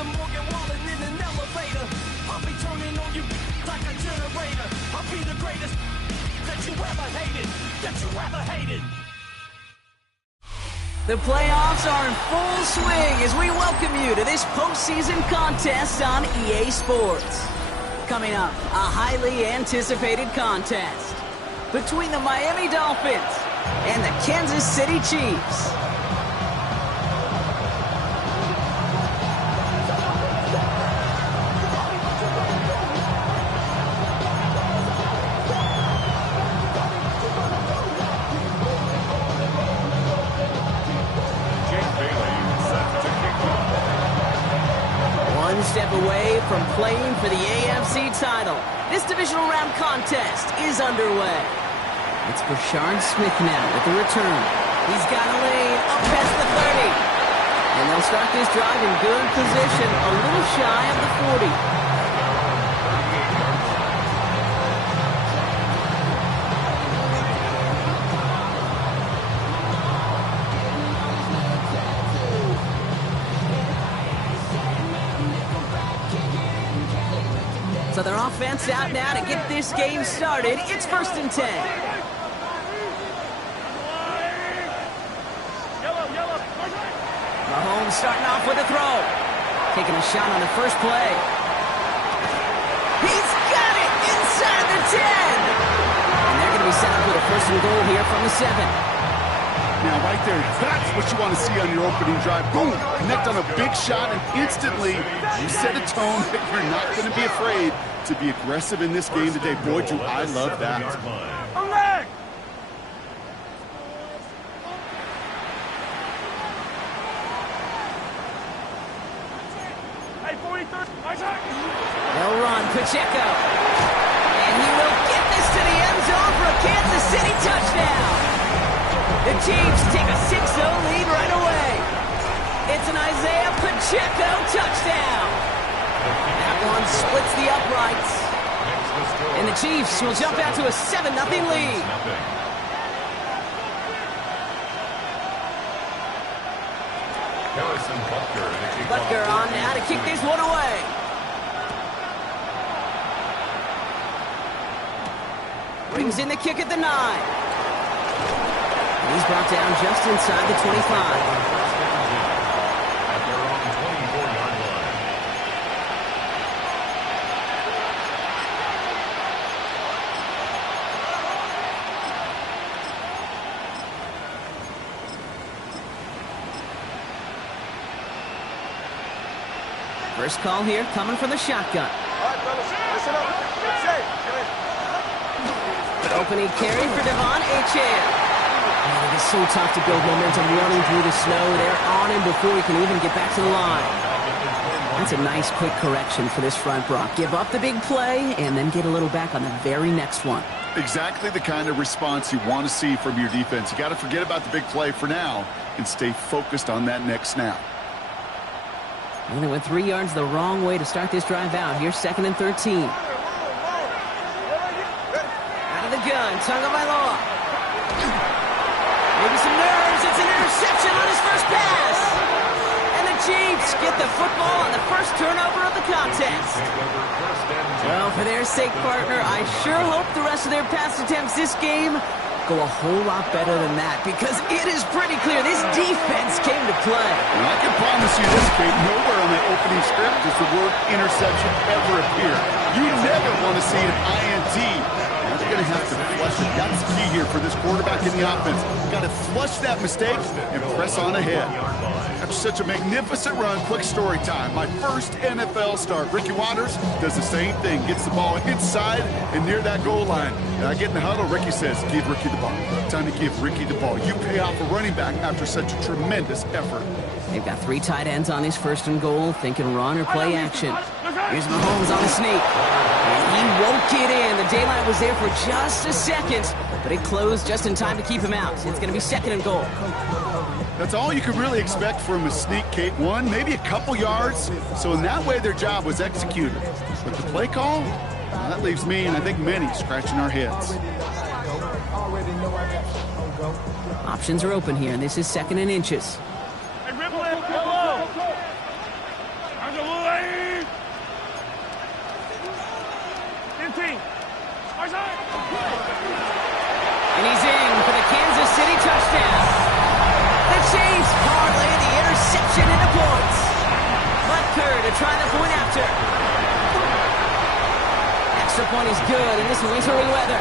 the Morgan Wallen in an elevator. I'll be turning on you like a generator. I'll be the greatest that you ever hated, that you ever hated. The playoffs are in full swing as we welcome you to this postseason contest on EA Sports. Coming up, a highly anticipated contest between the Miami Dolphins and the Kansas City Chiefs. Step away from playing for the AFC title. This divisional round contest is underway. It's Brashard Smith now with the return. He's got a lane up past the 30. And they'll start this drive in good position, a little shy of the 40. So their offense out now to get this game started. It's 1st and 10. Mahomes starting off with a throw. Taking a shot on the first play. He's got it inside the 10. And they're going to be set up with a 1st and goal here from the 7. Now, right there, that's what you want to see on your opening drive. Boom! Connect on a big shot, and instantly you set a tone that you're not going to be afraid to be aggressive in this game today. Boy, do I love that. They'll run, Pacheco. And he will get this to the end zone for a Kansas City touchdown. The Chiefs take a 6-0 lead right away. It's an Isaiah Pacheco touchdown. That one splits the uprights. And the Chiefs will jump out to a 7-0 lead. Butker on now to kick this one away. Brings in the kick at the 9. He's brought down just inside the 25. First call here coming from the shotgun. All right, fellas, listen up. Get safe. An opening carry for Devon Achane. Man, it is so tough to build momentum running through the snow. They're on him before he can even get back to the line. That's a nice quick correction for this front, Brock. Give up the big play and then get a little back on the very next one. Exactly the kind of response you want to see from your defense. You got to forget about the big play for now and stay focused on that next snap. And they went 3 yards the wrong way to start this drive out. Here's 2nd and 13. Out of the gun, Tagovailoa. Maybe some nerves. It's an interception on his first pass. And the Chiefs get the football on the first turnover of the contest. Well, for their sake, partner, I sure hope the rest of their pass attempts this game go a whole lot better than that, because it is pretty clear this defense came to play. And I can promise you this, Kate, nowhere on that opening script does the word interception ever appear. You never want to see an INT. You're going to have to flush it. That's key here for this quarterback in the offense. Got to flush that mistake and press on ahead. That's such a magnificent run. Quick story time. My first NFL start. Ricky Watters does the same thing. Gets the ball inside and near that goal line. And I get in the huddle. Ricky says, give Ricky the ball. Time to give Ricky the ball. You pay off a running back after such a tremendous effort. They've got 3 tight ends on this 1st and goal, thinking run or play action. Here's Mahomes on the sneak. And he won't get in. The daylight was there for just a second, but it closed just in time to keep him out. It's going to be 2nd and goal. That's all you could really expect from a sneak, Kate. 1, maybe a couple yards. So in that way, their job was executed. But the play call, that leaves me, and I think many, scratching our heads. Options are open here, and this is 2nd and inches. And he's in for the Kansas City touchdown. The Chiefs parlay the interception into points. Butker to try the point after. Extra point is good, and this one's early weather.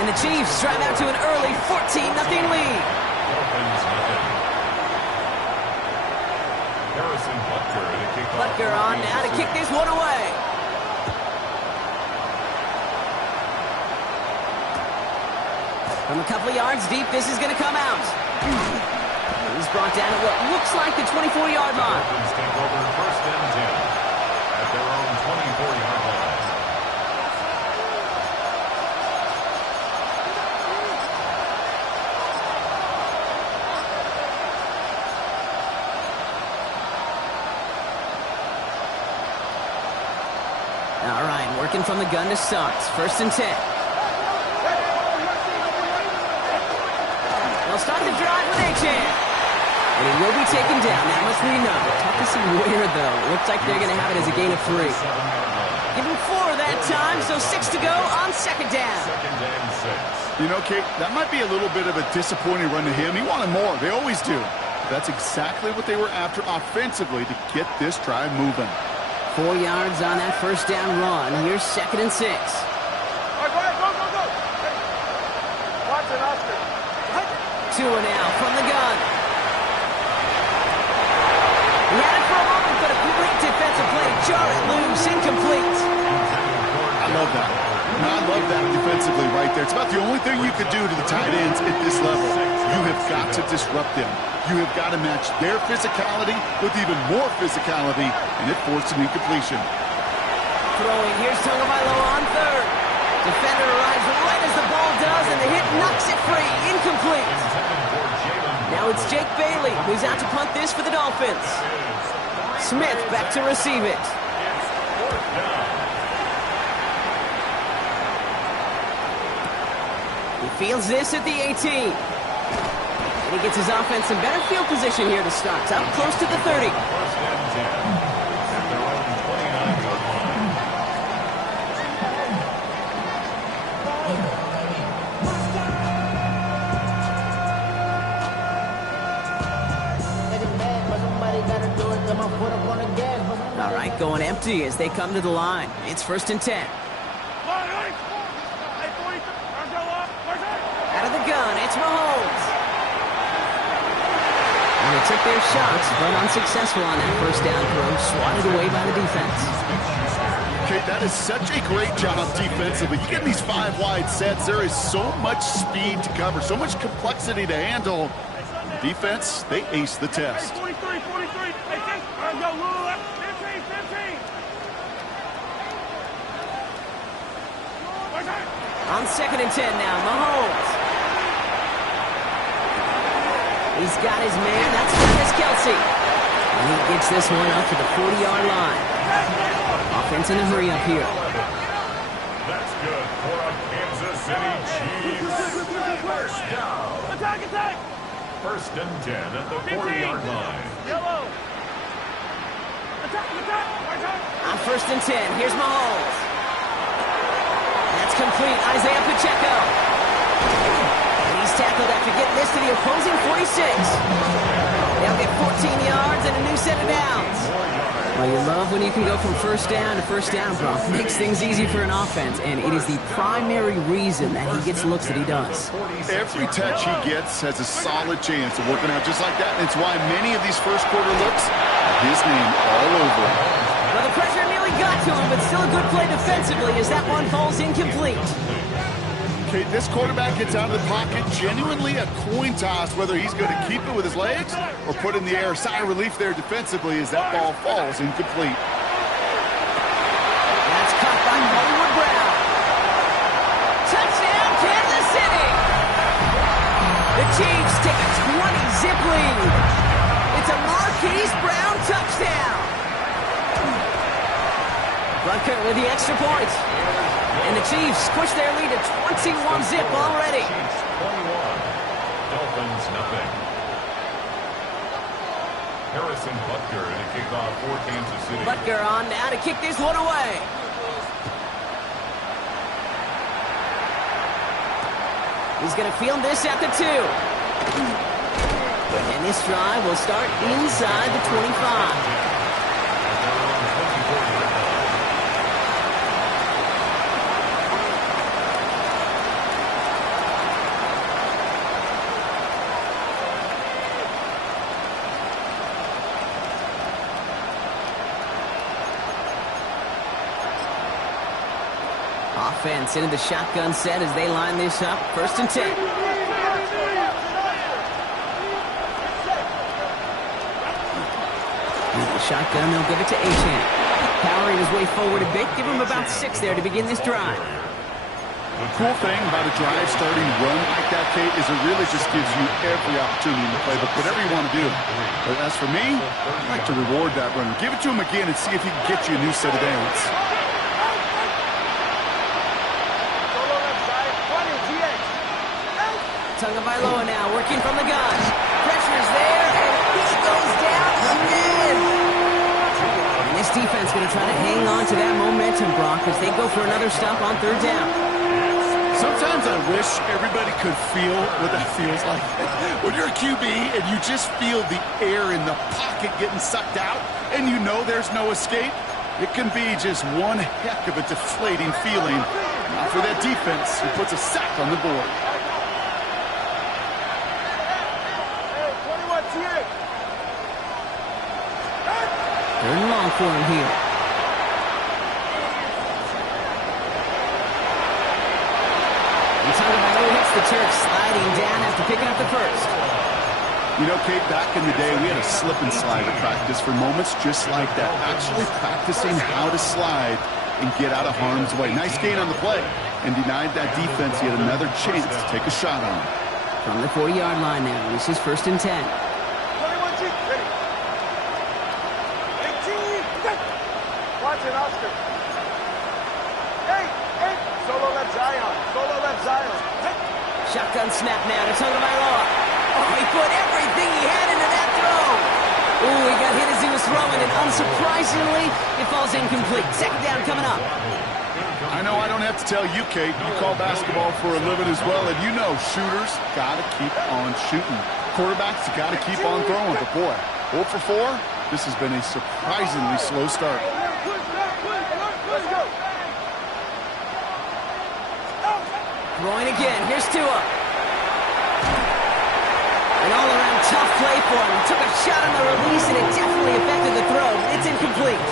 And the Chiefs drive out to an early 14-0 lead. Butker on now to kick this one away. From a couple of yards deep, this is going to come out. He's brought down at what looks like the 24-yard line. Take over first and 10 at their own 24-yard line. All right, working from the gun to start. First and 10. They'll start the drive with Achane. And he will be taken down, that much we know. Tough to see where, though. Looks like they're going to have it as a gain of 3. Give him 4 that time, so 6 to go on second down. You know, Kate, that might be a little bit of a disappointing run to him. He wanted more. They always do. That's exactly what they were after offensively to get this drive moving. 4 yards on that first down run. Here's second and 6. All right, go ahead, go. Hey. Watch it, Oscar. Tua now from the gun. He had it for a moment, but a great defensive play. Jar it loose, incomplete. I love that. I love that defensively right there. It's about the only thing you could do to the tight ends at this level. You have got to disrupt them. You have got to match their physicality with even more physicality, and it forced an incompletion. Throwing, here's Tagovailoa on third. Defender arrives right as the ball does, and the hit knocks it free. Incomplete. Now it's Jake Bailey, who's out to punt this for the Dolphins. Smith back to receive it. He fields this at the 18. And he gets his offense in better field position here to start. Up close to the 30. All right, going empty as they come to the line. It's first and 10. Out of the gun, it's Mahomes. And they took their shots, but unsuccessful on that first down throw, swatted away by the defense. Okay, that is such a great job defensively. You get these 5 wide sets, there is so much speed to cover, so much complexity to handle. Defense, they ace the test. 43. Hey, go, Lou, 15. On second and 10 now, Mahomes. He's got his man, that's Travis Kelce. And he gets this one up to the 40-yard line. Offense in a hurry up here. That's good for a Kansas City Chiefs. First down. Attack! First and 10 at the 40-yard line. Yellow. Attack! On first and 10, here's Mahomes. That's complete, Isaiah Pacheco. And he's tackled after getting this to the opposing 46. They'll get 14 yards and a new set of downs. Well, you love when you can go from first down to first down, Brock. Makes things easy for an offense, and it is the primary reason that he gets looks that he does. Every touch he gets has a solid chance of working out just like that. And it's why many of these first quarter looks have his name all over them. Well, the pressure nearly got to him, but still a good play defensively as that one falls incomplete. Okay, this quarterback gets out of the pocket, genuinely a coin toss whether he's going to keep it with his legs or put in the air. Sigh of relief there defensively as that ball falls incomplete. That's caught by Hollywood Brown. Touchdown, Kansas City! The Chiefs take a 20-zip lead. It's a Marquise Brown touchdown. Butker with the extra point. And the Chiefs push their lead to 21-zip already. Chiefs 21, Dolphins nothing. Harrison Butker to kick off for Kansas City. Butker on now to kick this one away. He's going to field this at the 2. And this drive will start inside the 25. Offense into the shotgun set as they line this up. 1st and 10. The shotgun, they'll give it to Achane. Powering his way forward a bit. Give him about 6 there to begin this drive. The cool thing about a drive starting run like that, Kate, is it really just gives you every opportunity in the playbook, whatever you want to do. But as for me, I'd like to reward that run. Give it to him again and see if he can get you a new set of downs. Tagovailoa now working from the gun. Pressure's there, and he goes down again. And this defense going to try to hang on to that momentum, Brock, as they go for another stop on 3rd down. Sometimes I wish everybody could feel what that feels like. When you're a QB and you just feel the air in the pocket getting sucked out, and you know there's no escape, it can be just one heck of a deflating feeling. For that defense, who puts a sack on the board. 3rd and long for him here. And Tagovailoa hits the turf, sliding down after picking up the 1st. You know, Kate, back in the day, we had a slip and slide at practice for moments just like that. Actually practicing how to slide and get out of harm's way. Nice gain on the play, and denied that defense yet another chance to take a shot on him. From the 40-yard line now, this is 1st and 10. Watch it, Oscar. Hey! Solo left Zion. Shotgun snap now to Tagovailoa. Oh, he put everything he had into that throw. Ooh, he got hit as he was throwing, and unsurprisingly, it falls incomplete. 2nd down coming up. I know I don't have to tell you, Kate. You call basketball for a living as well, and you know shooters got to keep on shooting. Quarterbacks got to keep on throwing. But boy, 0 for 4, this has been a surprisingly slow start. Throwing again. Here's Tua. An all-around tough play for him. Took a shot on the release, and it definitely affected the throw. It's incomplete.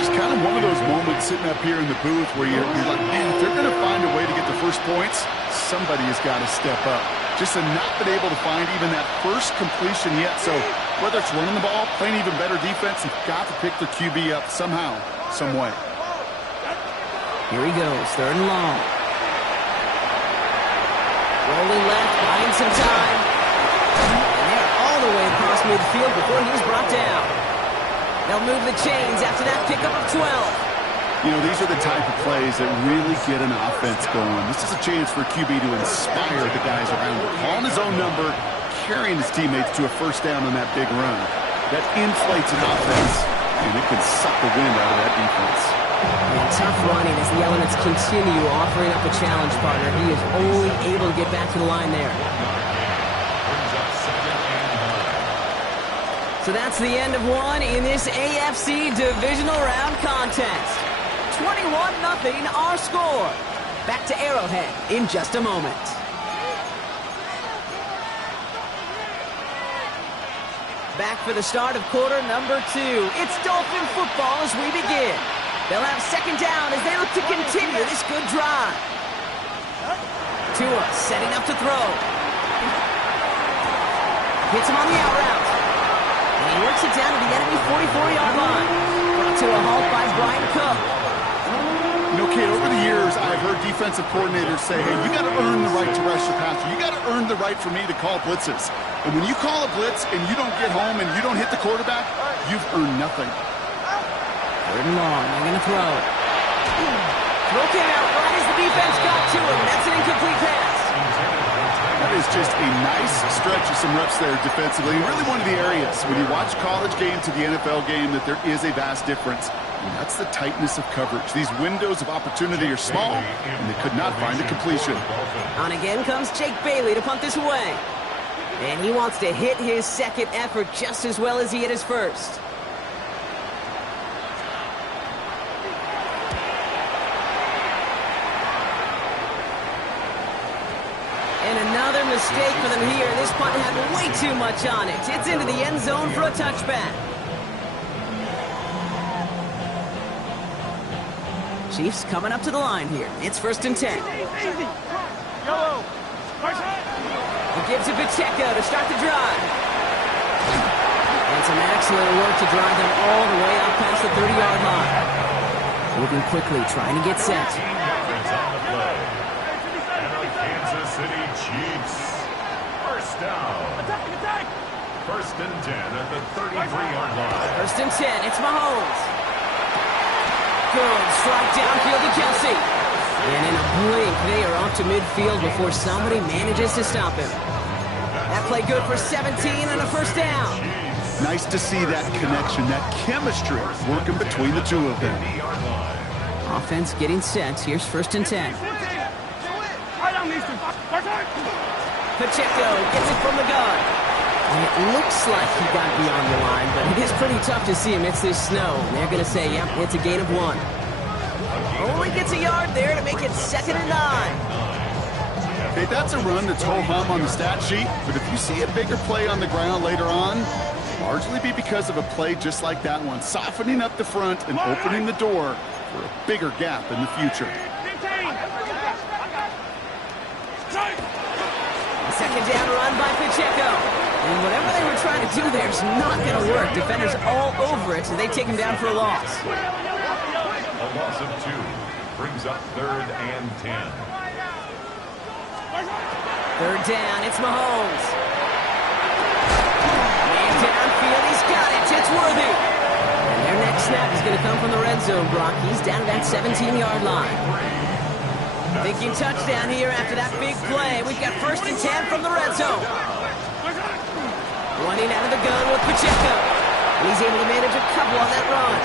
Just kind of one of those moments sitting up here in the booth where you're like, man, if they're going to find a way to get the first points, somebody has got to step up. Just to not been able to find even that first completion yet. So whether it's running the ball, playing even better defense, you've got to pick their QB up somehow, some way. Here he goes, 3rd and long. Rolling left, buying some time. And they're all the way across midfield before he's brought down. They'll move the chains after that pickup of 12. You know, these are the type of plays that really get an offense going. This is a chance for QB to inspire the guys around him. Calling his own number, carrying his teammates to a 1st down on that big run. That inflates an offense, and it can suck the wind out of that defense. And tough running as the elements continue offering up a challenge partner. He is only able to get back to the line there. So that's the end of one in this AFC Divisional Round contest. 21-0 our score. Back to Arrowhead in just a moment. Back for the start of quarter number 2. It's Dolphin football as we begin. They'll have 2nd down as they look to continue this good drive. Tua setting up to throw. Hits him on the out route. And he works it down to the enemy 44-yard line. Brought to a halt by Brian Cook. You know, Kate, over the years, I've heard defensive coordinators say, hey, you got to earn the right to rush your passer. You got to earn the right for me to call blitzes. And when you call a blitz and you don't get home and you don't hit the quarterback, you've earned nothing. 3rd and long. They're going to throw. Throw came out right as the defense got to him. That's an incomplete pass. That is just a nice stretch of some reps there defensively. Really one of the areas when you watch college game to the NFL game that there is a vast difference. And that's the tightness of coverage. These windows of opportunity are small, and they could not find a completion. On again comes Jake Bailey to punt this away. And he wants to hit his second effort just as well as he hit his first. And another mistake for them here. This punt had way too much on it. It's into the end zone for a touchback. Chiefs coming up to the line here. It's 1st and 10. Yellow. He gives it Pacheco to start the drive. And some excellent work to drive them all the way up past the 30-yard line. Moving quickly, trying to get set. Kansas City Chiefs. First down. Attack! 1st and 10 at the 33-yard line. 1st and 10, it's Mahomes. Good strike downfield to Kelsey. And in a blink, they are off to midfield before somebody manages to stop him. That play good for 17 and a 1st down. Nice to see that connection, that chemistry working between the two of them. Offense getting set. Here's 1st and 10. Pacheco gets it from the gun. And it looks like he got beyond the line, but it is pretty tough to see amidst this snow. And they're going to say, yep, it's a gain of 1. Only gets a yard there to make it 2nd and 9. Hey, that's a run that's ho-hum on the stat sheet, but if you see a bigger play on the ground later on, largely be because of a play just like that one, softening up the front and opening the door for a bigger gap in the future. Second down run by Pacheco. And whatever they were trying to do there is not going to work. Defenders all over it, so they take him down for a loss. A loss of 2 brings up 3rd and 10. 3rd down, it's Mahomes. Man downfield, he's got it. It's Worthy. And their next snap is going to come from the red zone, Brock. He's down to that 17-yard line. Thinking touchdown here after that big play. We've got 1st and 10 from the red zone. Running out of the gun with Pacheco. And he's able to manage a couple on that run.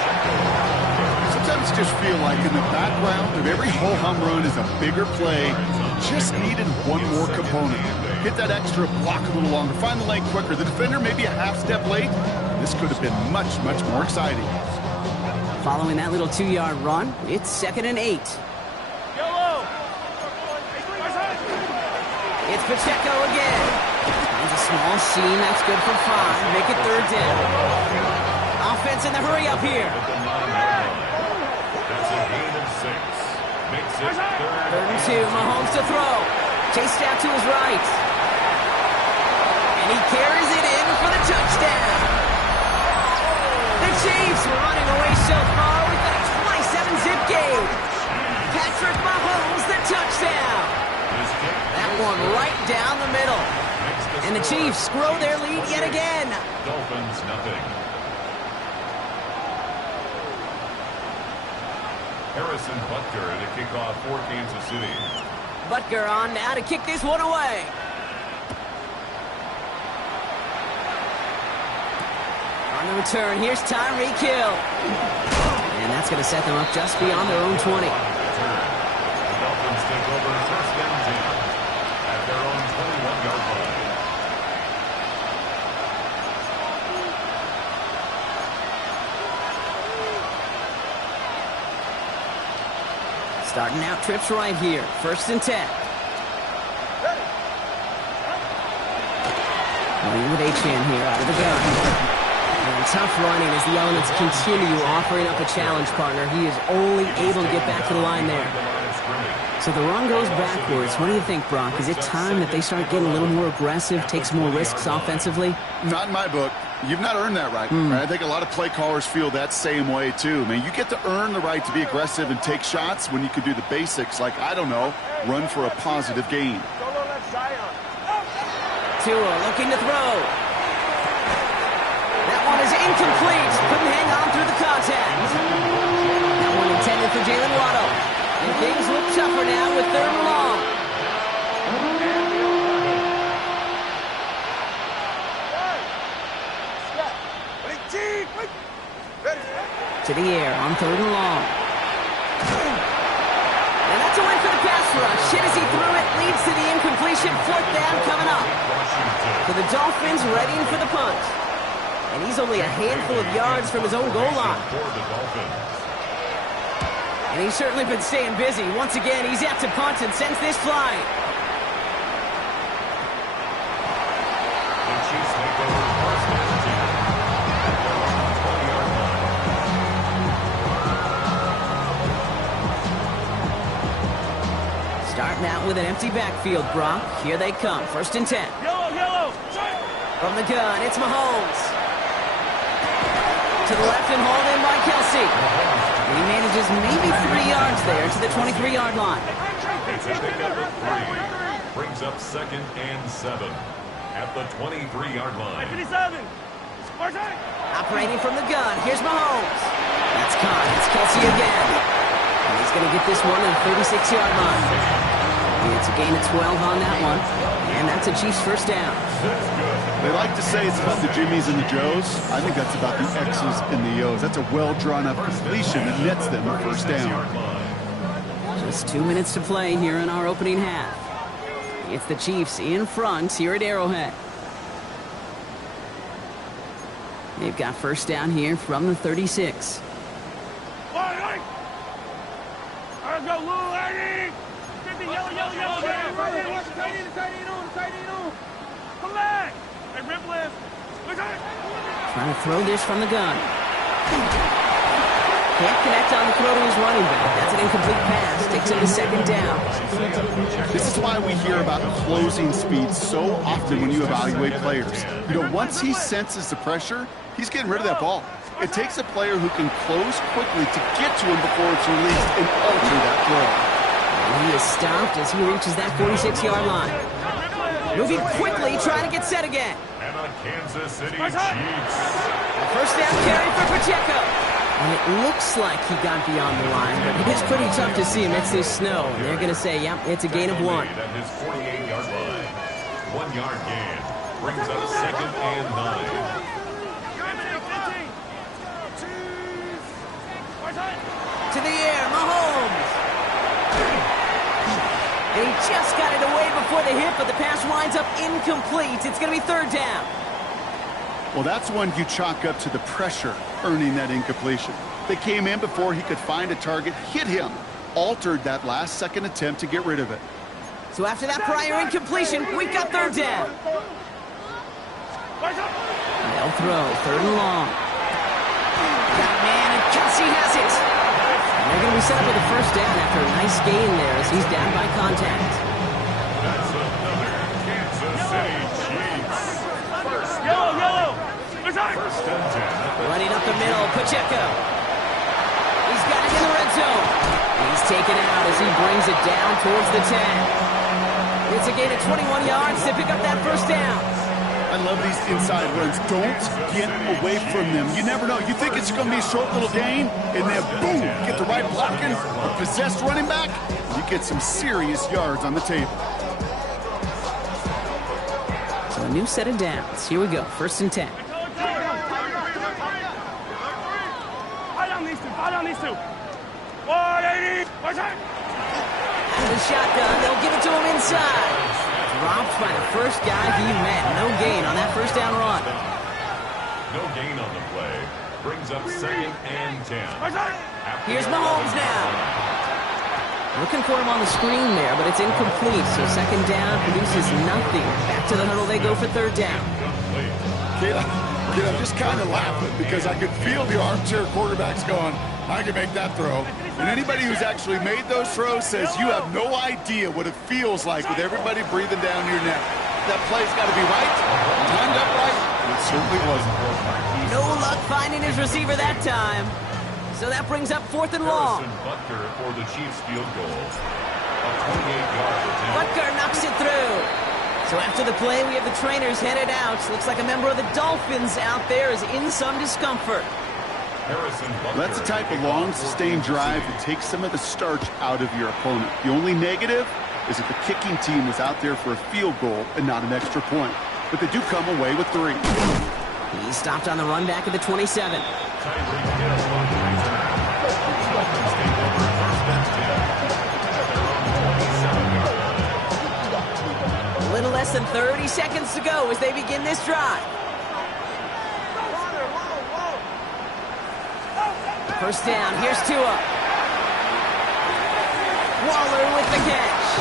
Sometimes just feel like in the background of every ho-hum run is a bigger play. Just needed one more component. Hit that extra block a little longer. Find the lane quicker. The defender maybe a half step late. This could have been much, much more exciting. Following that little 2-yard run, it's 2nd and 8. It's Pacheco again. Finds a small seam. That's good for 5. Make it 3rd down. Offense in the hurry up here. That's a gain of 6. Makes it 3rd and 2. Mahomes to throw. Chased out to his right. And he carries it in for the touchdown. The Chiefs were running away so far. We've got a 27-zip game. Patrick Mahomes, the touchdown. That one right down the middle. And the Chiefs grow their lead yet again. Dolphins nothing. Harrison Butker to kick off for Kansas City. Butker on now to kick this one away. On the return, here's Tyreek Hill. And that's going to set them up just beyond their own 20. The Dolphins take over 1st and 10 at their own 21-yard line. Starting out trips right here. 1st and 10. Running with Achane here out of the gun. And tough running as the elements continue offering up a challenge partner. He is only able to get back to the line there. So the run goes backwards. What do you think, Brock? Is it time that they start getting a little more aggressive, take some more risks offensively? Not in my book. You've not earned that right. I think a lot of play callers feel that same way, too. I mean, you get to earn the right to be aggressive and take shots when you can do the basics, like, I don't know, run for a positive gain. Tua looking to throw. That one is incomplete. Couldn't hang on through the contact. That one intended for Jalen Waddle. And things look tougher now with 3rd and long. To the air on 3rd and long. And that's a win for the pass rush. Hit as he threw it, leads to the incompletion. 4th down coming up. For the Dolphins, readying for the punt. And he's only a handful of yards from his own goal line. And he's certainly been staying busy. Once again, he's out to punt and sends this flying. The Chiefs make over first and 10. Starting out with an empty backfield, Brock. Here they come. 1st and 10. Yellow. From the gun, it's Mahomes. To the left and hauled in by Kelsey. He manages maybe 3 yards there to the 23-yard line. It's a pickup of 3. Brings up 2nd and 7 at the 23-yard line. 57. Operating from the gun, here's Mahomes. That's caught. It's Kelsey again. And he's going to get this one to the 36-yard line. It's a gain of 12 on that one. And that's a Chiefs first down. They like to say it's about the Jimmies and the Joes. I think that's about the X's and the O's. That's a well-drawn-up completion that nets them a first down. Just 2 minutes to play here in our opening half. It's the Chiefs in front here at Arrowhead. They've got first down here from the 36. Let's go, Lou, Eddie! 50, yellow. Tight end on. Come back! Hey, rip left. Trying to throw this from the gun. Can't connect on the throw to his running back. That's an incomplete pass. Takes him to 2nd down. This is why we hear about closing speed so often when you evaluate players. You know, once he senses the pressure, he's getting rid of that ball. It takes a player who can close quickly to get to him before it's released and alter that throw. And he is stopped as he reaches that 46-yard line. Moving quickly, trying to get set again. And a Kansas City Chiefs. First down carry for Pacheco. And it looks like he got beyond the line, but it is pretty tough to see amidst this snow. And they're going to say, yep, it's a gain of 1. At his 48-yard line. 1 yard gain. Brings up 2nd and 9. To the air, Mahomes. And he just got it away before the hit, but the pass winds up incomplete. It's going to be 3rd down. Well, that's one you chalk up to the pressure earning that incompletion. They came in before he could find a target, hit him, altered that last-second attempt to get rid of it. So after that prior incompletion, we've got 3rd down. They'll throw 3rd and long. Got man, and Kelsey has it. And they're going to be set up with a first down after a nice gain there as he's down by contact. That's another Kansas City Chiefs. Yellow. First and 10. Running up the middle, Pacheco. He's got it in the red zone. He's taken out as he brings it down towards the 10. It's a gain of 21 yards to pick up that first down. I love these inside runs. Don't get away from them. You never know. You think it's going to be a short little gain, and then boom, get the right blocking, a possessed running back, you get some serious yards on the table. So a new set of downs. Here we go. 1st and 10. Fight on these two. 180. Out of the shotgun, they'll give it to him inside. Dropped by the first guy he met. No gain on that first down run. No gain on the play. Brings up 2nd and 10. Here's Mahomes now. Looking for him on the screen there, but it's incomplete. So 2nd down produces nothing. Back to the huddle they go for 3rd down. I'm just kind of laughing because I could feel the armchair quarterbacks going, I can make that throw. And anybody who's actually made those throws says you have no idea what it feels like with everybody breathing down your neck. That play's got to be right, timed up right, and it certainly wasn't. No luck finding his receiver that time. So that brings up 4th and long. Harrison Butker for the Chiefs field goal. A 28-yard attempt. Butker knocks it through. So after the play, we have the trainers headed out. Looks like a member of the Dolphins out there is in some discomfort. That's the type of long, sustained drive that takes some of the starch out of your opponent. The only negative is that the kicking team was out there for a field goal and not an extra point. But they do come away with 3. He stopped on the run back at the 27. A little less than 30 seconds to go as they begin this drive. First down, here's Tua. Waller with the catch.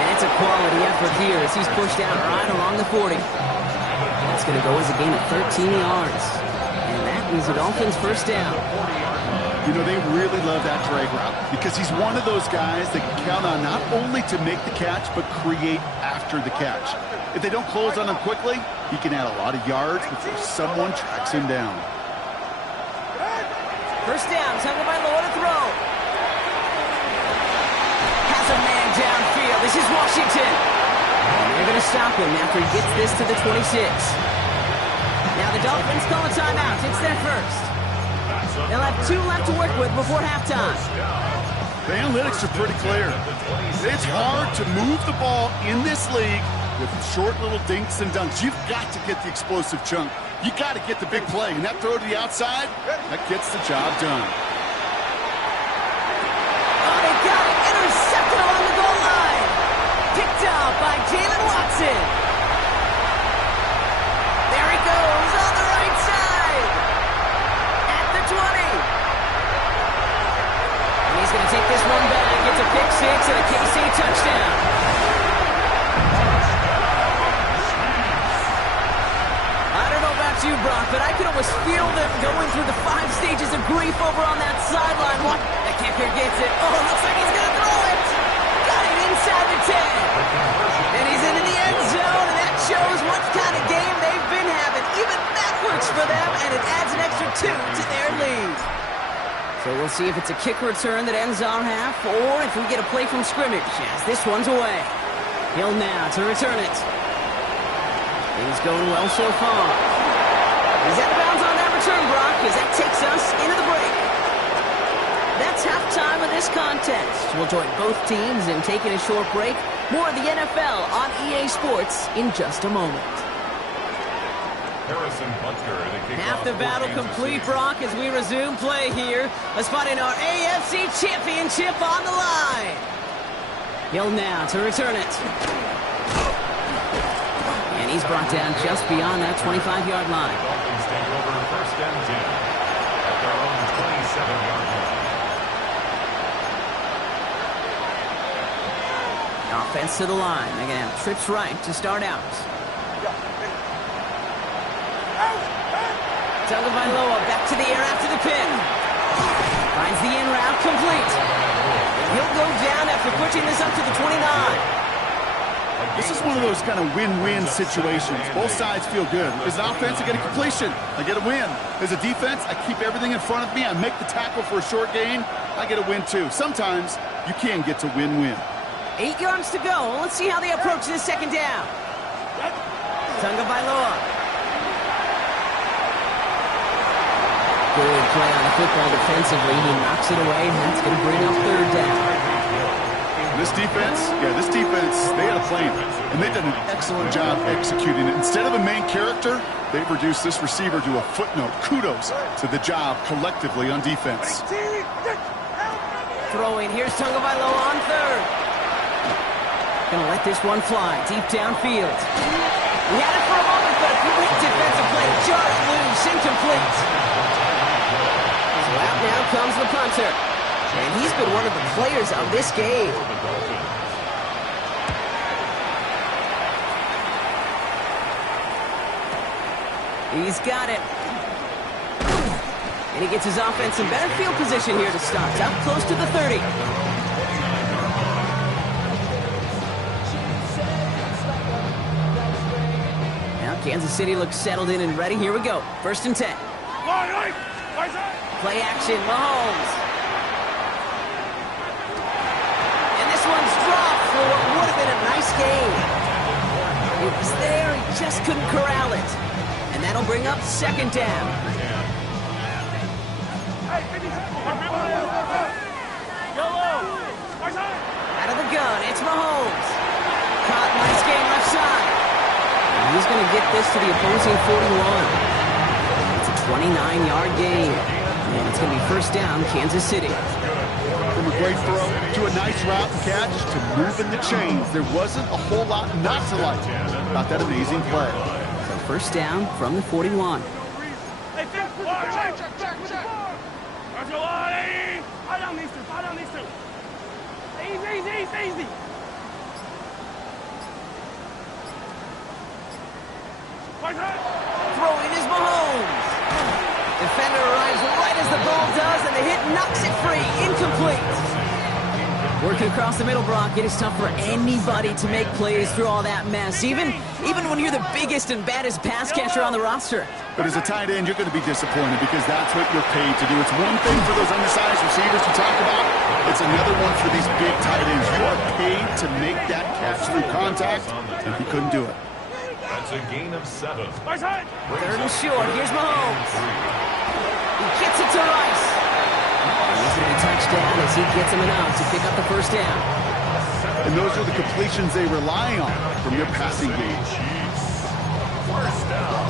And it's a quality effort here as he's pushed out right along the 40. That's going to go as a gain of 13 yards. And that means the Dolphins first down. You know, they really love that drag route because he's one of those guys that can count on not only to make the catch, but create after the catch. If they don't close on him quickly, he can add a lot of yards before someone tracks him down. First down, Tagovailoa to throw. Has a man downfield. This is Washington. And they're going to stop him after he gets this to the 26. Now the Dolphins call a timeout. It's their first. They'll have 2 left to work with before halftime. The analytics are pretty clear. It's hard to move the ball in this league with short little dinks and dunks. You've got to get the explosive chunk. You got to get the big play. And that throw to the outside, that gets the job done. Oh, they got it. Intercepted along the goal line. Picked up by Jalen Watson. There he goes on the right side. At the 20. And he's going to take this one back. It's a pick six and a KC touchdown. You, Brock, but I could almost feel them going through the 5 stages of grief over on that sideline. What? The kicker gets it. Oh, looks like he's going to throw it. Got it inside the 10. And he's into the end zone, and that shows what kind of game they've been having. Even that works for them, and it adds an extra 2 to their lead. So we'll see if it's a kick return that ends our half, or if we get a play from scrimmage, as this one's away. Hill now to return it. Things going well so far. He's out of bounds on that return, Brock, as that takes us into the break. That's halftime of this contest. We'll join both teams in taking a short break. More of the NFL on EA Sports in just a moment. Half the battle complete, Brock, as we resume play here. A spot in our AFC Championship on the line. Hill now to return it. And he's brought down just beyond that 25-yard line. Dolphins take over first and 10 at their own 27-yard line. Offense to the line. They're going to have trips right to start out. Tagovailoa back to the air after the pin. Finds the in route complete. He'll go down after pushing this up to the 29. This is one of those kind of win-win situations. Both sides feel good. As an offense, I get a completion. I get a win. As a defense, I keep everything in front of me. I make the tackle for a short gain. I get a win, too. Sometimes, you can get to win-win. 8 yards to go. Let's see how they approach this second down. Tagovailoa. Good play on the football defensively. He knocks it away, and that's going to bring up third down. This defense, they had a plan, and they've done an excellent job executing it. Instead of a main character, they've reduced this receiver to a footnote. Kudos to the job collectively on defense. Throwing, here's Tagovailoa on third. Gonna let this one fly, deep downfield. He had it for a moment, but a great defensive play. Jarred loose, incomplete. So out now comes the punter. And he's been one of the players of this game. He's got it. And he gets his offense in better field position here to start. Up close to the 30. Now Kansas City looks settled in and ready. Here we go. First and 10. Play action, Mahomes. For what would have been a nice game. It was there, he just couldn't corral it. And that'll bring up second down. Out of the gun, it's Mahomes. Caught, nice game left side. And he's going to get this to the opposing 41. 29-yard gain. And it's going to be first down, Kansas City. From a great throw to a nice route and catch to moving the chains. There wasn't a whole lot not to like about that amazing play. So first down from the 41. Hey, check. Let's go on, Eddie. Fall down these two. Easy. Throwing is Mahomes. Defender arrives right as the ball does, and the hit knocks it free. Incomplete. Working across the middle, Brock. It is tough for anybody to make plays through all that mess, even when you're the biggest and baddest pass catcher on the roster. But as a tight end, you're going to be disappointed because that's what you're paid to do. It's one thing for those undersized receivers you talk about. It's another one for these big tight ends. You are paid to make that catch through contact, and he couldn't do it. That's a gain of 7. Third and short. Here's Mahomes. He gets it to Rice. He's going to be touchdown as he gets him enough to pick up the first down. And those are the completions they rely on from their passing game. First down.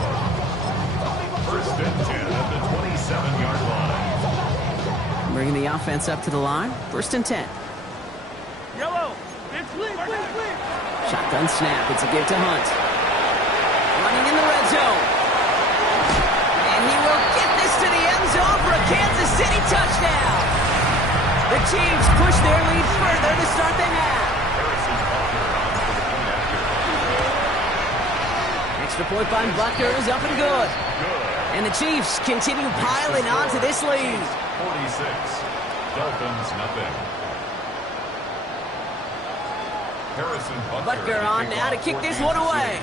First and 10 at the 27-yard line. Bringing the offense up to the line. First and 10. Yellow. It's clean. Shotgun snap. It's a give to Hunt. Running in the red zone. And he will get this to the end zone for a Kansas City touchdown. The Chiefs push their lead further to start the half. Extra point by Butker is up and good. And the Chiefs continue piling on to this lead. 46. Dolphins nothing. Harrison Butker on now to kick this one away.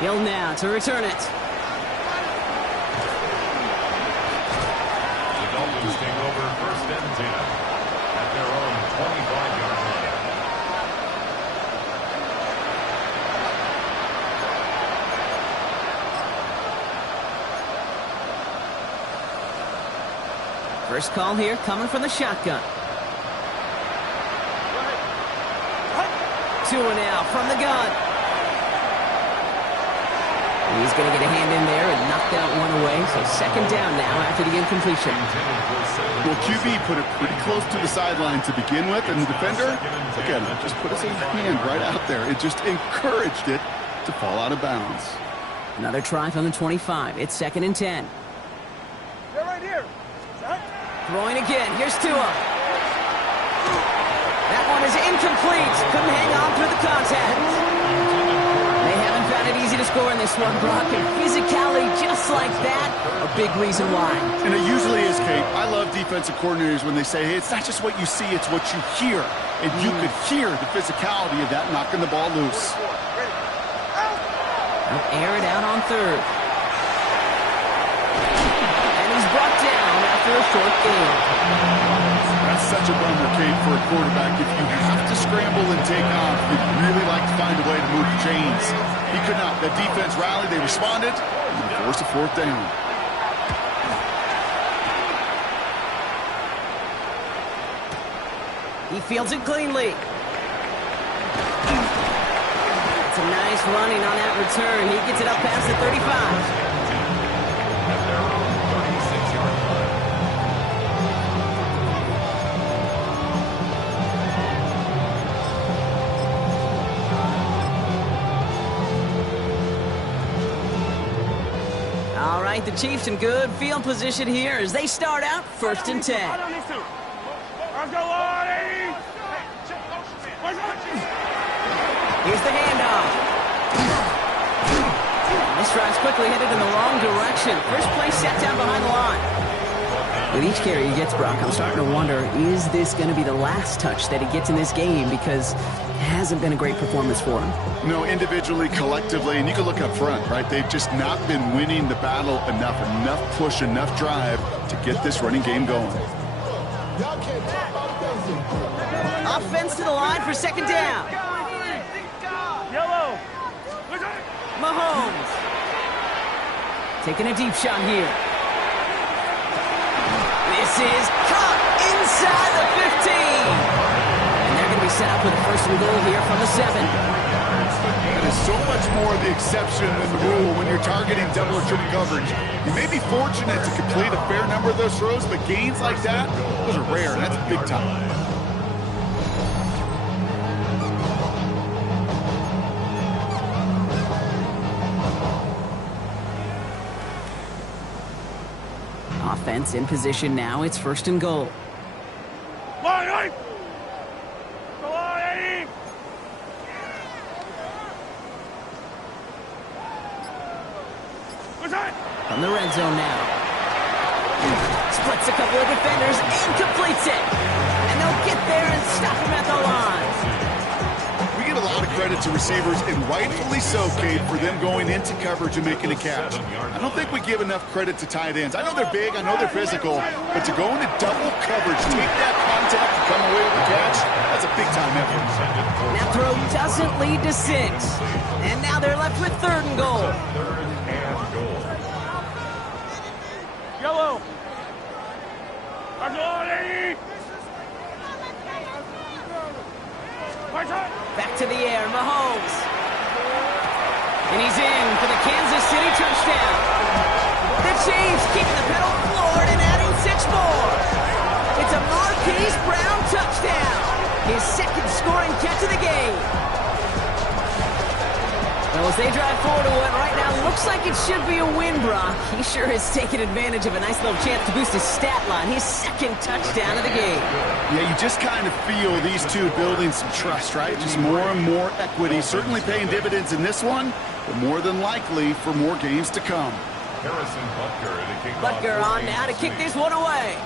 Hill now to return it. The Dolphins take over first and 10 at their own 25-yard line. First call here coming from the shotgun. 2 and out from the gun. He's going to get a hand in there and knock that one away. So second down now after the incompletion. Well, QB put it pretty close to the sideline to begin with, and the defender, again, just put his hand right out there. It just encouraged it to fall out of bounds. Another try from the 25. It's second and 10. They're right here. Throwing again. Here's Tua. That one is incomplete. Couldn't hang on through the contact. They haven't found it easy to score in this one, Brock. And physicality just like that, a big reason why. And it usually is, Kate. I love defensive coordinators when they say, hey, it's not just what you see, it's what you hear. And you could hear the physicality of that knocking the ball loose. They'll air it out on third. And he's brought down after a short gain. That's such a bummer, Kate, for a quarterback. If you have to scramble and take off, you'd really like to find a way to move the chains. He could not. The defense rallied, they responded, and forced a fourth down. He fields it cleanly. It's a nice running on that return. He gets it up past the 35. At their own 36-yard line. All right, the Chiefs in good field position here as they start out first and 10. Let's go on, Eddie. Here's the handoff. This drive's quickly headed in the wrong direction. First play set down behind the line. With each carry he gets, Brock, I'm starting to wonder, is this going to be the last touch that he gets in this game? Because it hasn't been a great performance for him. No, individually, collectively, and you can look up front, right? They've just not been winning the battle enough push, enough drive to get this running game going. Offense to the line for second down. Yellow. Mahomes. Taking a deep shot here. This is caught inside the 15. And they're going to be set up with a first and goal here from the 7. That is so much more the exception than the rule when you're targeting double or triple coverage. You may be fortunate to complete a fair number of those throws, but gains like that, those are rare, and that's big time. Offense in position now. It's 1st and goal. Line! Go on, Eddie! What's that? From the red zone now. Splits a couple of defenders and completes it. And they'll get there and stop him at the line. We get a lot of credit to receivers, and rightfully so, Kate, for them going into coverage and making a catch. I don't think we give enough credit to tight ends. I know they're big, I know they're physical, but to go into double coverage, take that contact, and come away with the catch, that's a big-time effort. That throw doesn't lead to 6. And now they're left with 3rd and goal. Yellow! Go on, Eddie! Back to the air, Mahomes. And he's in for the Kansas City touchdown. The Chiefs keeping the pedal floored and adding 6 more. It's a Marquise Brown touchdown. His 2nd scoring catch of the game. Well, as they drive forward to what right now looks like it should be a win, Brock. He sure has taken advantage of a nice little chance to boost his stat line. His 2nd touchdown of the game. Yeah, you just kind of feel these two building some trust, right? Just more and more equity. Certainly paying dividends in this one, but more than likely for more games to come. Harrison Butker to kick Butker off on now to kick this one away.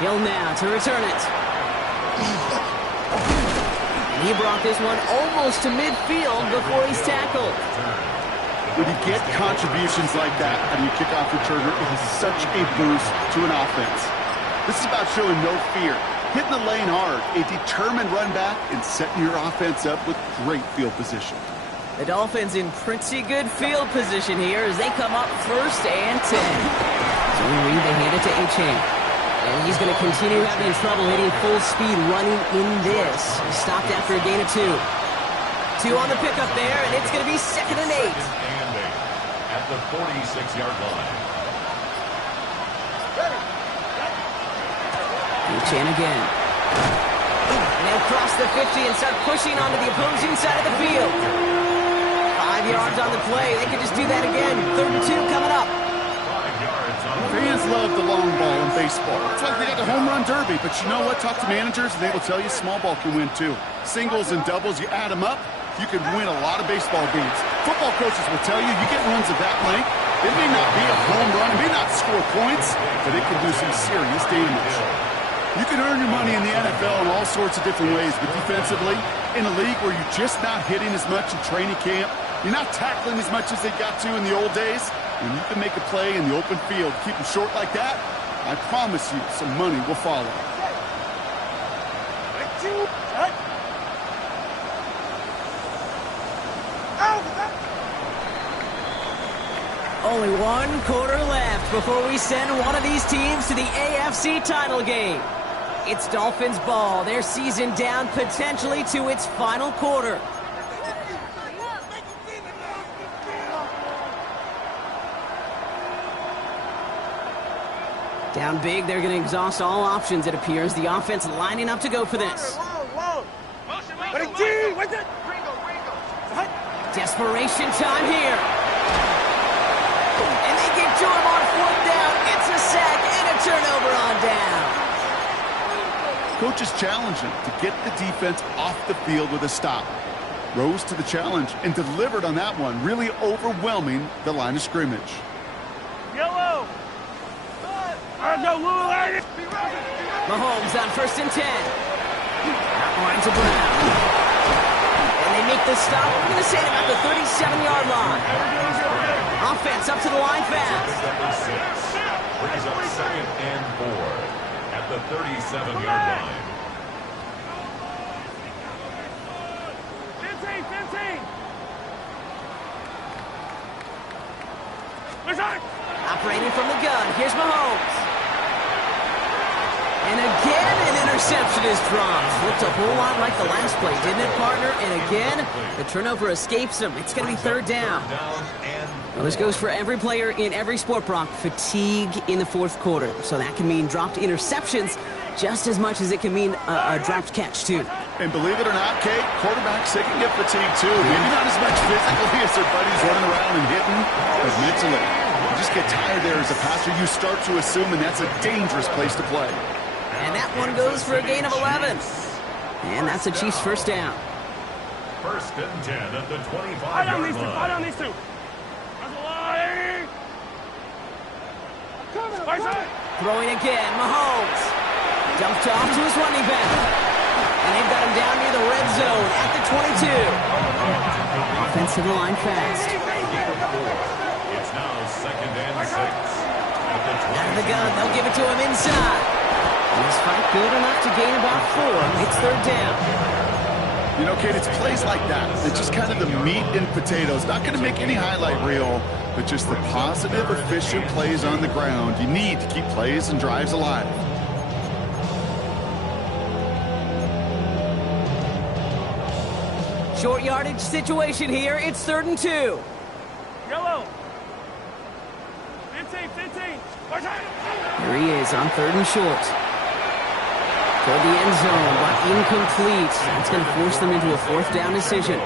Hill now to return it. And he brought this one almost to midfield before he's tackled. When you get contributions like that out of your kickoff returner, it is such a boost to an offense. This is about showing no fear, hitting the lane hard, a determined run back, and setting your offense up with great field position. The Dolphins in pretty good field position here as they come up 1st and 10. So we read they hand it to Achane. And he's going to continue having trouble hitting full speed running in this. He stopped after a gain of 2. 2 on the pickup there, and it's going to be 2nd and 8. At the 46-yard line. Achane again. And they'll cross the 50 and start pushing onto the opposing side of the field. 5 yards on the play. They could just do that again. 3rd and 2 coming up. Fans love the long ball in baseball. It's like they got the home run derby, but you know what? Talk to managers, and they will tell you small ball can win too. Singles and doubles, you add them up, you can win a lot of baseball games. Football coaches will tell you, you get runs of that length, it may not be a home run, it may not score points, but it can do some serious damage. You can earn your money in the NFL in all sorts of different ways, but defensively, in a league where you're just not hitting as much in training camp, you're not tackling as much as they got to in the old days, when you can make a play in the open field, keep them short like that, I promise you some money will follow. Only 1 quarter left before we send one of these teams to the AFC title game. It's Dolphins ball, their season down potentially to its final quarter. Down big, they're going to exhaust all options, it appears. The offense lining up to go for this. Desperation time here. And they get to him on 4th down. It's a sack and a turnover on down. Coach is challenging to get the defense off the field with a stop. Rose to the challenge and delivered on that one, really overwhelming the line of scrimmage. Yellow! Mahomes on 1st and 10. Line to Brown. And they make the stop. We're going to say about the 37-yard line. Offense up to the line fast. Brings up 2nd and 4 at the 37-yard line. 15! Operating from the gun. Here's Mahomes. And again, an interception is dropped. Looked a whole lot like the last play, didn't it, partner? And again, the turnover escapes him. It's going to be third down. Well, this goes for every player in every sport, Brock. Fatigue in the fourth quarter. So that can mean dropped interceptions just as much as it can mean a dropped catch, too. And believe it or not, Kate, quarterbacks, they can get fatigued, too. Maybe not as much physically as their buddies running around and hitting, but mentally. You just get tired there as a passer. You start to assume, and that's a dangerous place to play. And that one goes for a gain of 11. And that's a Chiefs first down. First and 10 at the 25-yard line. Fight on these two. Fight on these two. Throwing again, Mahomes. Dumped off to his running back. And they've got him down near the red zone at the 22. Offensive line fast. It's now second and 6. At the Out of the gun, they'll give it to him inside. And this fight good enough to gain about 4. It's third down. You know, Kate, it's plays like that. It's just kind of the meat and potatoes. Not going to make any highlight reel, but just the positive, efficient plays on the ground. You need to keep plays and drives alive. Short yardage situation here. It's third and 2. Yellow. 15. Here he is on third and short. Toward the end zone, but incomplete. That's going to force them into a fourth down decision.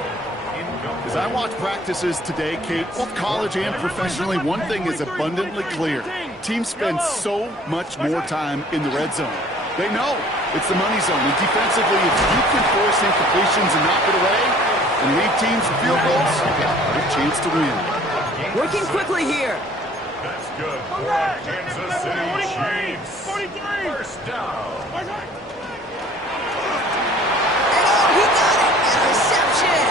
As I watch practices today, Kate, both college and professionally, one thing is abundantly clear. Teams spend so much more time in the red zone. They know it's the money zone. And defensively, if you can force incompletions and knock it away and lead teams to field goals, you got a good chance to win. Working quickly here. That's good for Kansas City Chiefs. 43. First down. He got it! Interception!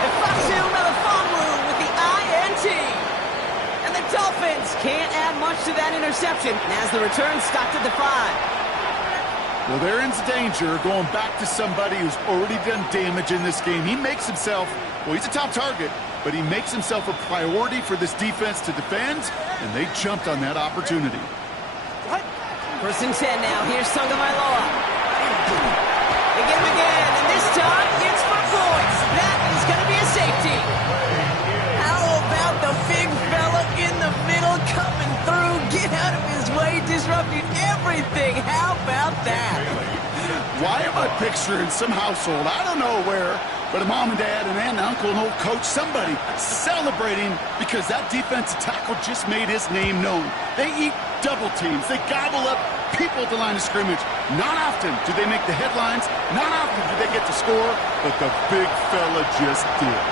And Fatou Melifonwu with the INT. And the Dolphins can't add much to that interception as the return stopped at the 5. Well, they're in danger going back to somebody who's already done damage in this game. He makes himself, well, he's a top target, but he makes himself a priority for this defense to defend, and they jumped on that opportunity. First and 10 now. Here's Tagovailoa. They get him again, and this time it's for points. That is going to be a safety. How about the big fella in the middle coming through, get out of his way, disrupting everything? How about that? Why am I picturing some household, I don't know where, but a mom and dad, an aunt and uncle, an old coach, somebody celebrating because that defensive tackle just made his name known. They eat double teams. They gobble up people at the line of scrimmage. Not often do they make the headlines. Not often do they get to score, but the big fella just did.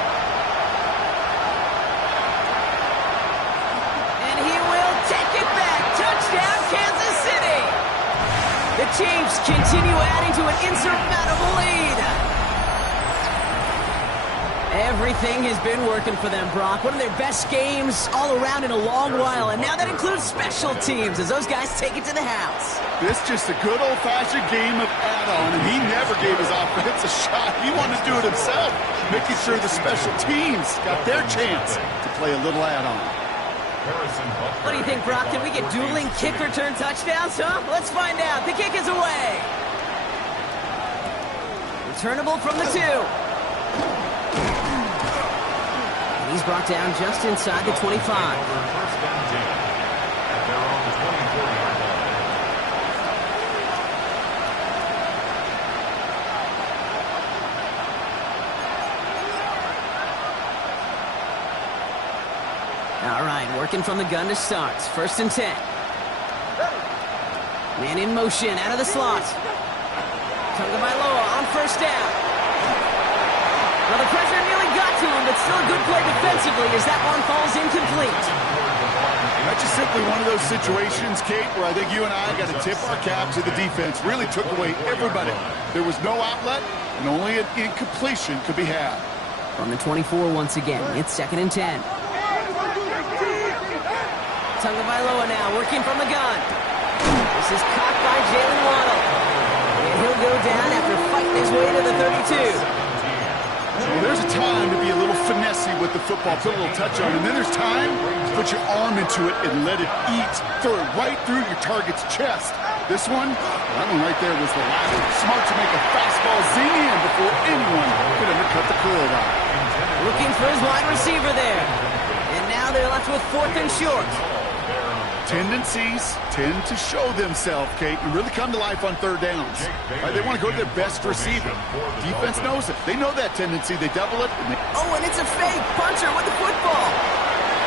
And he will take it back. Touchdown, Kansas City. The Chiefs continue adding to an insurmountable lead. Everything has been working for them, Brock. One of their best games all around in a long while, and now that includes special teams as those guys take it to the house. This just a good old-fashioned game of add-on, and he never gave his offense a shot. He wanted to do it himself, making sure the special teams got their chance to play a little add-on. What do you think, Brock? Can we get dueling kick return touchdowns, huh? Let's find out. The kick is away. Returnable from the 2. And he's brought down just inside the 25. First and 10 at their own 24-yard line. All right, working from the gun to start. First and 10. Man in motion, out of the slot. Tagovailoa on first down. Well, the pressure nearly got to him, but still a good play defensively as that one falls incomplete. That's just simply one of those situations, Kate, where I think you and I got to tip our cap to the defense. Really took away everybody. There was no outlet, and only an incompletion could be had. From the 24 once again, it's second and 10. Tagovailoa now working from the gun. This is caught by Jalen Waddle. And he'll go down after fighting his way to the 32. Well, there's a time to be a little finessey with the football, put a little touch on it, and then there's time to put your arm into it and let it eat, throw it right through your target's chest. This one, that one right there was the last one. Smart to make a fastball zing in before anyone could undercut the curl route. Looking for his wide receiver there. And now they're left with 4th and short. Tendencies tend to show themselves, Kate, and really come to life on 3rd downs. Right, they want to go to their best receiver. Defense knows it. They know that tendency. They double it. And Oh, and it's a fake. Puncher with the football.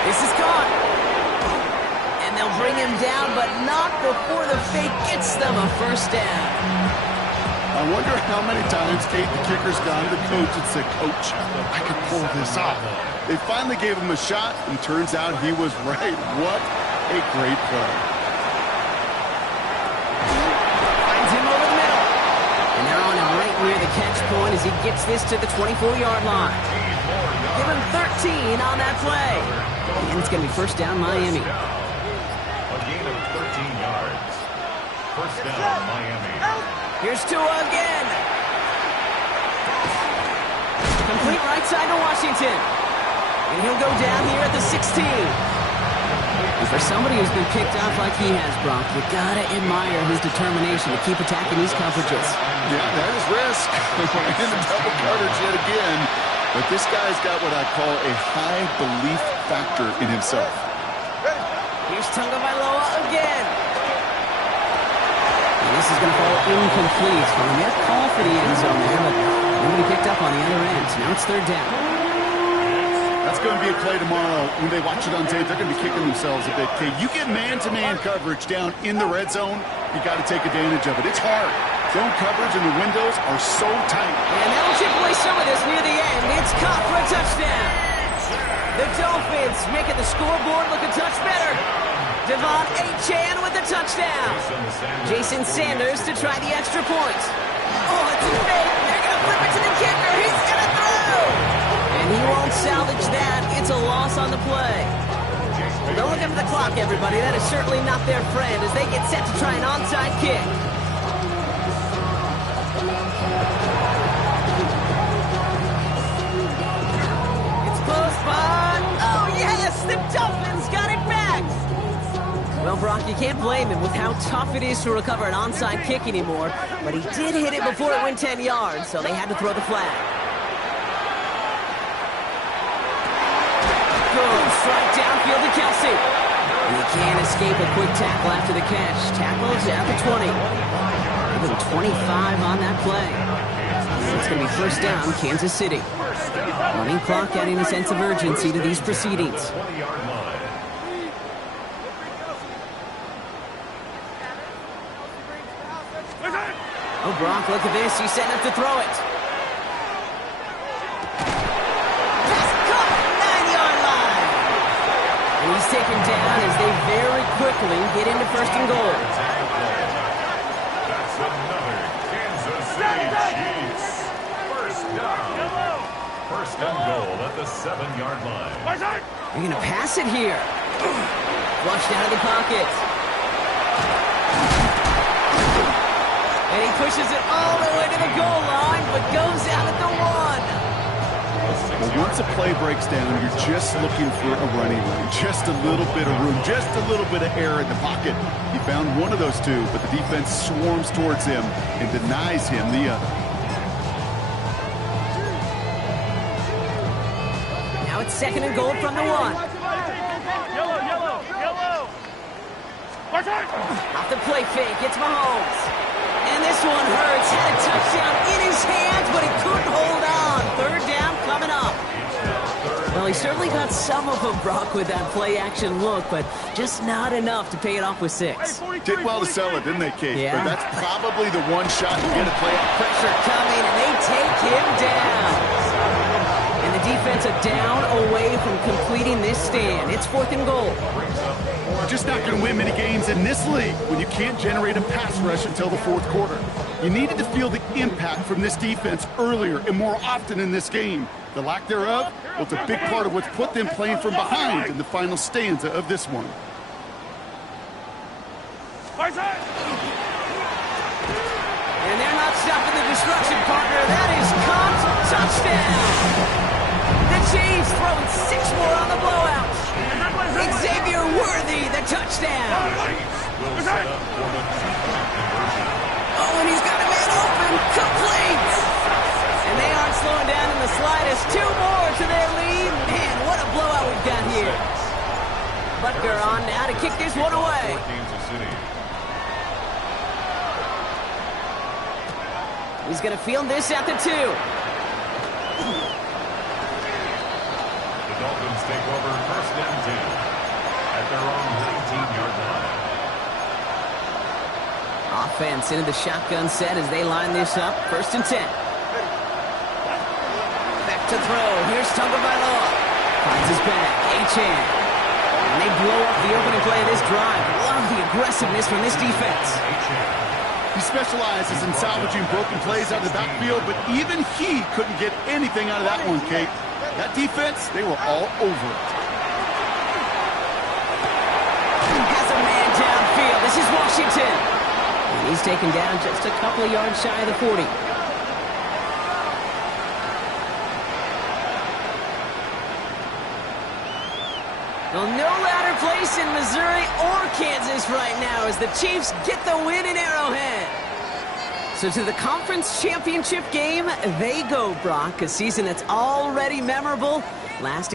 This is caught. And they'll bring him down, but not before the fake gets them a 1st down. I wonder how many times, Kate, the kicker's gone to the coach and said, "Coach, I could pull this off." They finally gave him a shot, and turns out he was right. What a great play. Finds him over the middle. And they're on him right near the catch point as he gets this to the 24-yard line. Give him 13 on that play. And it's going to be 1st down, Miami. A gain of 13 yards. 1st down, Miami. Here's Tua again. Complete right side to Washington. And he'll go down here at the 16. And for somebody who's been picked off like he has, Brock, you gotta admire his determination to keep attacking these coverages. Yeah, that is risk. In the double coverage yet again. But this guy's got what I call a high belief factor in himself. Here's Tagovailoa again. And this is going to fall incomplete. Well, he had a call for the end zone there, but nobody picked up on the other end. Now it's 3rd down. That's going to be a play tomorrow. When they watch it on tape, they're going to be kicking themselves a bit. Okay, you get man-to-man coverage down in the red zone, you got to take advantage of it. It's hard. Zone coverage and the windows are so tight. And that'll chip away some of this near the end. It's caught for a touchdown. The Dolphins making the scoreboard look a touch better. Devon Achane with the touchdown. Jason Sanders to try the extra point. Oh, it's a fake. They're going to flip it to the kicker. He's going to throw. And he won't salvage that. It's a loss on the play. Don't look at the clock, everybody. That is certainly not their friend as they get set to try an onside kick. It's close, but oh yes, the Dolphins got it back. Well, Brock, you can't blame him with how tough it is to recover an onside kick anymore, but he did hit it before it went 10 yards, so they had to throw the flag. Good strike downfield to Kelsey. And he can't escape a quick tackle after the catch. Tackles at the 20. Even 25 on that play. It's going to be 1st down, Kansas City. Running clock adding a sense of urgency to these proceedings. Oh, Brock, look at this. He's setting up to throw it. Pass caught, 9-yard line. And he's taken down as they very quickly get into 1st and goal. That's another Kansas City Chiefs. 1st down. 1st and goal at the 7-yard line. They're going to pass it here. Flushed out of the pocket. And he pushes it all the way to the goal line, but goes out at the 1. Well, once a play breaks down, you're just looking for a running lane. Just a little bit of room, just a little bit of air in the pocket. He found one of those two, but the defense swarms towards him and denies him the other. Now it's 2nd and goal from the 1. Yellow. Off the play fake, it's Mahomes. And this one hurts. Had a touchdown in his hands, but he couldn't hold on. 3rd down coming up. Well, he certainly got some of them, Brock, with that play-action look, but just not enough to pay it off with 6. Did well to sell it, didn't they, Case? Yeah. But that's probably the one shot to get a play out. Pressure coming, and they take him down. And the defense a down away from completing this stand. It's 4th and goal. You're just not going to win many games in this league when you can't generate a pass rush until the 4th quarter. You needed to feel the impact from this defense earlier and more often in this game. The lack thereof was a big part of what's put them playing from behind in the final stanza of this one. And they're not stopping the destruction, partner. That is caught. Touchdown. The Chiefs throwing 6 more on the blowout. Xavier Worthy, the touchdown. Will set up for the complete! And they aren't slowing down in the slightest. 2 more to their lead. Man, what a blowout we've got here. Butker on now to kick this one away. He's going to field this at the 2. The Dolphins take over first and 10 at their own 19-yard line. Offense into the shotgun set as they line this up. First and 10. Back to throw. Here's Tagovailoa. Finds his back. Achane. And they blow up the opening play of this drive. Love the aggressiveness from this defense. He specializes in salvaging broken plays out of the backfield, but even he couldn't get anything out of that one, Kate. That defense, they were all over it. Has a man downfield. This is Washington. And he's taken down just a couple of yards shy of the 40. Well, no ladder place in Missouri or Kansas right now as the Chiefs get the win in Arrowhead. So to the conference championship game, they go, Brock. A season that's already memorable, lasting